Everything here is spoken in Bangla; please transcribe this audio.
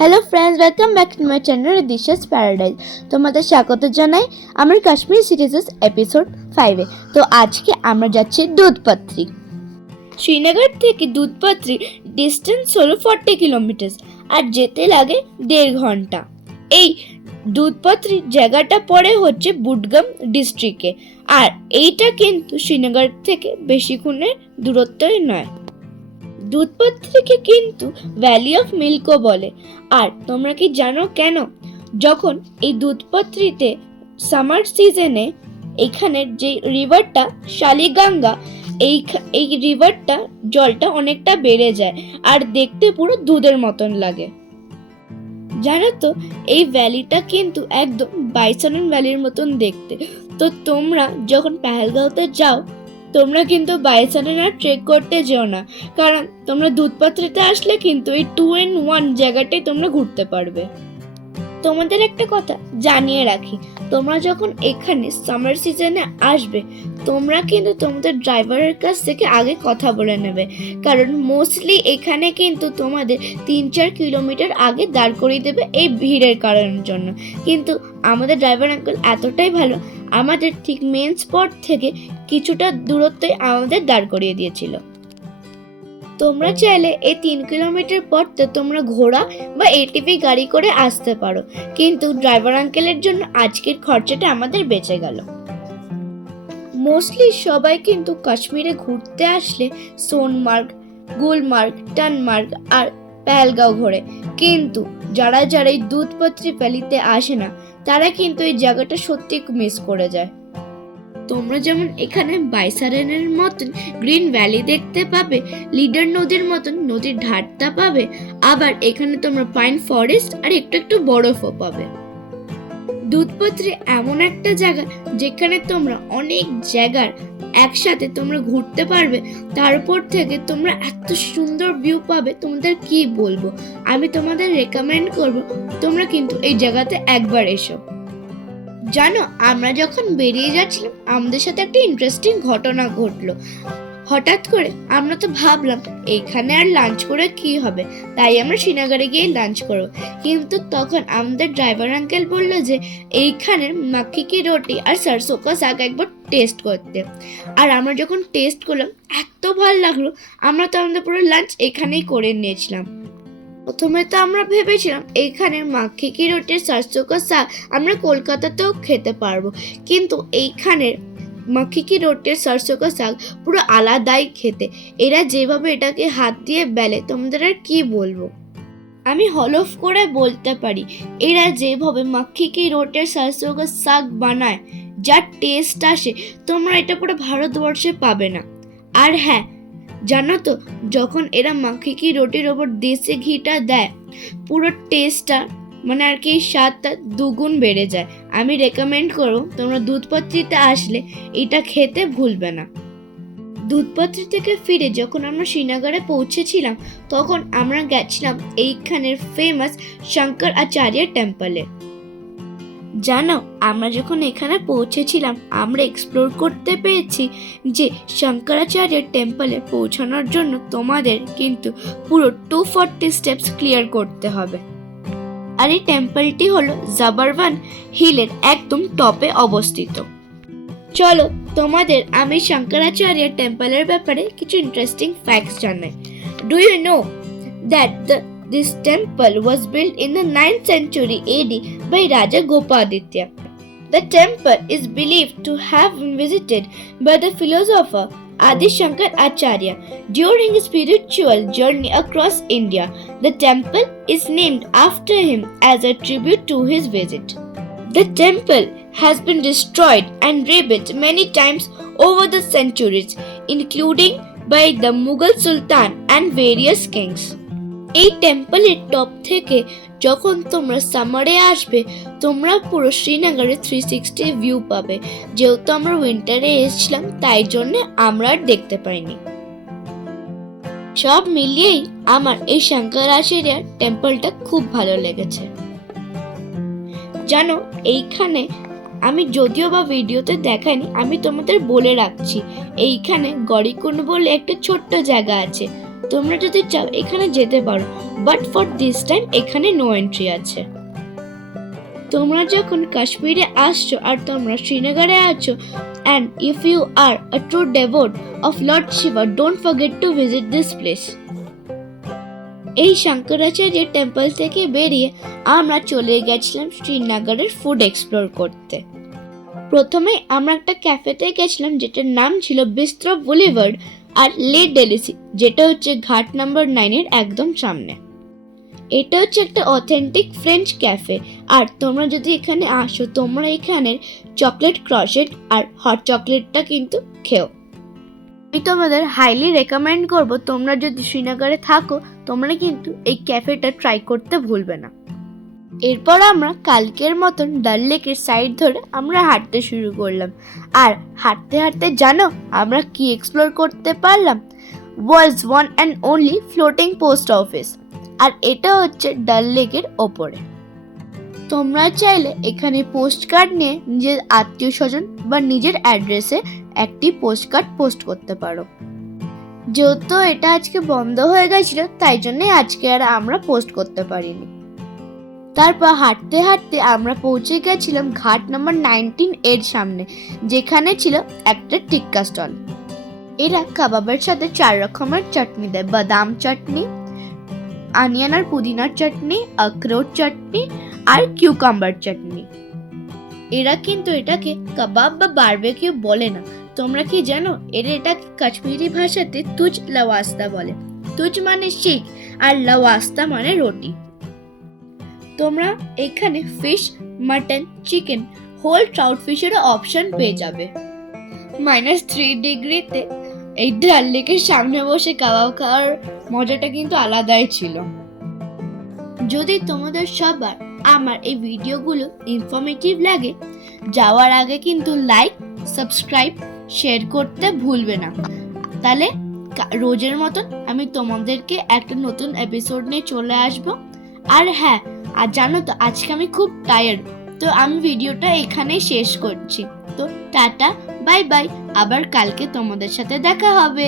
Hello friends, welcome back to my channel দিশাস paradise. তোমাদের স্বাগত জানাই আমার কাশ্মীর সিরিজের এপিসোড 5-এ। তো আজকে আমরা যাচ্ছি দুধপাত্রি। শ্রীনগর থেকে দুধপাত্রি ডিস্টেন্স হলো 40 কিলোমিটার আর যেতে লাগে 1.5 ঘন্টা। এই দুধপাত্রি জায়গাটা পড়ে হচ্ছে বুডগাম ডিস্ট্রিক্টে, আর এইটা কিন্তু শ্রীনগর থেকে বেশিক্ষণের দূরত্বই নয়। দুধপাত্রিকে কিন্তু ভ্যালি অফ মিল্কও বলে। আর তোমরা কি জানো কেন? যখন এই দুধপাত্রিতে সামার সিজনে এখানের যে রিভারটা শালিগঙ্গা, এই রিভারটা জলটা অনেকটা বেড়ে যায় আর দেখতে পুরো দুধের মতন লাগে। জানো তো, এই ভ্যালিটা কিন্তু একদম বাইসন ভ্যালির মতন দেখতে। তো তোমরা যখন পেহেলগাঁওতে যাও, তোমরা কিন্তু বাইসনে ট্রেক করতে যেও না, কারণ তোমরা দুধপাত্রিতে আসলে কিন্তু এই 2-in-1 জায়গাটাই তোমরা ঘুরতে পারবে। তোমাদের একটা কথা জানিয়ে রাখি, তোমরা যখন এখানে সামার সিজনে আসবে, তোমরা কিন্তু তোমাদের ড্রাইভারের কাছ থেকে আগে কথা বলে নেবে, কারণ মোস্টলি এখানে কিন্তু তোমাদের 3-4 কিলোমিটার আগে দাঁড় করিয়ে দেবে এই ভিড়ের কারণের জন্য। কিন্তু আমাদের ড্রাইভার আঙ্কেল এতটাই ভালো, আমাদের ঠিক মেন স্পট থেকে কিছুটা দূরত্বে আমাদের দাঁড় করিয়ে দিয়েছিল। তোমরা চাইলে এই 3 কিলোমিটার পথটা তোমরা ঘোড়া বা এটিভি গাড়ি করে আসতে পারো, কিন্তু ড্রাইভার আঙ্কেলের জন্য আজকের খরচাটা আমাদের বেঁচে গেল। মোস্টলি সবাই কিন্তু কাশ্মীরে ঘুরতে আসলে সোনমার্গ, গুলমার্গ, টানমার্গ আর পেহেলগাঁও ঘোরে, কিন্তু যারা এই দুধপাত্রি ভ্যালিতে আসে না, তারা কিন্তু এই জায়গাটা সত্যি মিস করে যায়। তোমরা যেমন এখানে বাইসারেনের মতন গ্রিন ভ্যালি দেখতে পাবে, লিডার নদীর মতন নদীর ঢাটটা পাবে, আবার এখানে তোমরা পাইন ফরেস্ট আর একটু বরফও পাবে। দুধপাত্রি এমন একটা জায়গা যেখানে তোমরা অনেক জায়গার একসাথে তোমরা ঘুরতে পারবে, তারপর থেকে তোমরা এত সুন্দর ভিউ পাবে, তোমাদের কি বলবো। আমি তোমাদের রেকমেন্ড করব তোমরা কিন্তু এই জায়গাতে একবার এসো। জানো, আমরা যখন বেরিয়ে যাচ্ছিলাম আমাদের সাথে একটা ইন্টারেস্টিং ঘটনা ঘটলো। হঠাৎ করে আমরা তো ভাবলাম এইখানে আর লাঞ্চ করে কি হবে, তাই আমরা শ্রীনগরে গিয়ে লাঞ্চ করবো। কিন্তু তখন আমাদের ড্রাইভার আঙ্কেল বললো যে এইখানের মাক্কি কি রুটি আর সরসো কা শাক একবার টেস্ট করতে। আর আমরা যখন টেস্ট করলাম এত ভালো লাগলো, আমরা তো আমাদের পুরো লাঞ্চ এখানেই করে নিয়েছিলাম। প্রথমে তো আমরা ভেবেছিলাম এইখানের মাক্কি কি রুটির সরসো কা শাক আমরা কলকাতাতেও খেতে পারবো, কিন্তু এইখানের মাক্কি কি রুটির সরসো কা শাক পুরো আলাদাই খেতে। এরা যেভাবে এটাকে হাত দিয়ে বেলে, তোমাদের আর কি বলবো। আমি হলফ করে বলতে পারি, এরা যেভাবে মাক্কি কি রুটির সরসো কা শাক বানায়, যা টেস্ট আসে তোমরা এটা পুরো ভারতবর্ষে পাবে না। আর হ্যাঁ, জানো তো, যখন এরা মাক্কি কি রুটির ওপর দেশি ঘিটা দেয়, পুরো টেস্টটা মানে আর কি স্বাদটা দুগুণ বেড়ে যায়। আমি রেকমেন্ড করবো তোমরা দুধপাত্রিতে আসলে এটা খেতে ভুলবে না। দুধপাত্রি থেকে ফিরে যখন আমরা শ্রীনগরে পৌঁছেছিলাম, তখন আমরা গেছিলাম এইখানের ফেমাস শঙ্কর আচার্য টেম্পলে। জানো, আমরা যখন এখানে পৌঁছেছিলাম আমরা এক্সপ্লোর করতে পেরেছি যে শঙ্করাচার্য টেম্পলে পৌঁছানোর জন্য তোমাদের কিন্তু পুরো 240 স্টেপস ক্লিয়ার করতে হবে। আর এই টেম্পলটি হলো জাবারওয়ান হিলের একদম টপে অবস্থিত। চলো তোমাদের আমি শঙ্করাচার্য টেম্পলের ব্যাপারে কিছু ইন্টারেস্টিং ফ্যাক্টস জানাই। Do you know that this temple was built in the 9th century AD by Raja Gopaditya. The temple is believed to have been visited by the philosopher Adi Shankar Acharya during his spiritual journey across India. The temple is named after him as a tribute to his visit. The temple has been destroyed and rebuilt many times over the centuries, including by the Mughal Sultan and various kings. এই টেম্পলের টপ থেকে যখন তোমরা সামারে আসবে, তোমরা পুরো শ্রীনগরের 360 ভিউ পাবে। যেহেতু আমরা উইন্টারে এসেছিলাম, তাই জন্য আমরা আর দেখতে পাইনি। সব মিলিয়েই আমার এই শঙ্করাচার্য টেম্পলটা খুব ভালো লেগেছে। জানো, এইখানে আমি যদিও বা ভিডিওতে দেখাইনি, আমি তোমাদের বলে রাখছি, এইখানে গড়িকুন্ড বলে একটা ছোট্ট জায়গা আছে। তোমরা যদি চাও এখানে যেতে পারো, বাট ফর দিস টাইম এখানে নো এন্ট্রি আছে। তোমরা যখন কাশ্মীরে আসছো আর তোমরা শ্রীনগরে আছো, and if you are a true devote of Lord Shiva, don't forget to visit this place. এই শঙ্করাচার্যের টেম্পল থেকে বেরিয়ে আমরা চলে গেছিলাম শ্রীনগরের ফুড এক্সপ্লোর করতে। প্রথমে আমরা একটা ক্যাফেতে গেছিলাম যেটার নাম ছিল বিস্ট্রো বুলিভার্ড আর লে ডেলিসি, যেটা হচ্ছে ঘাট নাম্বার 9 এর একদম সামনে। এটা হচ্ছে একটা অথেন্টিক ফ্রেঞ্চ ক্যাফে, আর তোমরা যদি এখানে আসো তোমরা এখানের চকলেট ক্রসেট আর হট চকলেটটা কিন্তু খেও। আমি তোমাদের হাইলি রেকমেন্ড করব, তোমরা যদি শ্রীনগরে থাকো তোমরা কিন্তু এই ক্যাফেটা ট্রাই করতে ভুলবে না। এরপর আমরা কালকের মতন ডাল লেকের সাইড ধরে আমরা হাঁটতে শুরু করলাম, আর হাঁটতে হাঁটতে জানো আমরা কি এক্সপ্লোর করতে পারলাম? World's one and only floating post office, আর এটা হচ্ছে ডাল লেকের ওপরে। তোমরা চাইলে এখানে পোস্ট কার্ড নিয়ে নিজের আত্মীয় স্বজন বা নিজের অ্যাড্রেসে একটি পোস্ট কার্ড পোস্ট করতে পারো। যেহেতু এটা আজকে বন্ধ হয়ে গেছিল তাই জন্য আজকে আর আমরা পোস্ট করতে পারিনি। তারপর হাঁটতে হাঁটতে আমরা পৌঁছে গেছিলাম ঘাট নাম্বার 19 এর সামনে, যেখানে ছিল একটা টিক্কা স্টল। এরা কাবাবের সাথে 4 রকমের চাটনি দেয়, বাদাম চাটনি, অনিয়ন আর পুদিনার চাটনি, আখরোট চাটনি আর কিউকাম্বার চাটনি। এরা কিন্তু এটাকে কাবাব বা বারবিকিউ বলে না। তোমরা কি জানো এরা এটাকে কাশ্মীরি ভাষাতে তুজ লওয়াস্তা বলে। তুজ মানে শিখ আর লওয়াস্তা মানে রুটি। তোমরা এখানে fish, mutton, chicken, whole trout ফিশের অপশন পেয়ে যাবে। -3 ডিগ্রিতে এই ডাল লেকের সামনে বসে কাবাব খাওয়ার মজাটা কিন্তু আলাদাই ছিল। যদি তোমাদের সবার আমার এই ভিডিওগুলো ইনফরমেটিভ লাগে, যাওয়ার আগে কিন্তু লাইক, সাবস্ক্রাইব, শেয়ার করতে ভুলবে না। তাহলে রোজের মতন আমি তোমাদেরকে একটা নতুন এপিসোড নিয়ে চলে আসবো। আর হ্যাঁ, আর জানো তো আজকে আমি খুব টায়ার্ড, তো আমি ভিডিওটা এখানেই শেষ করছি। তো টাটা, বাই বাই, আবার কালকে তোমাদের সাথে দেখা হবে।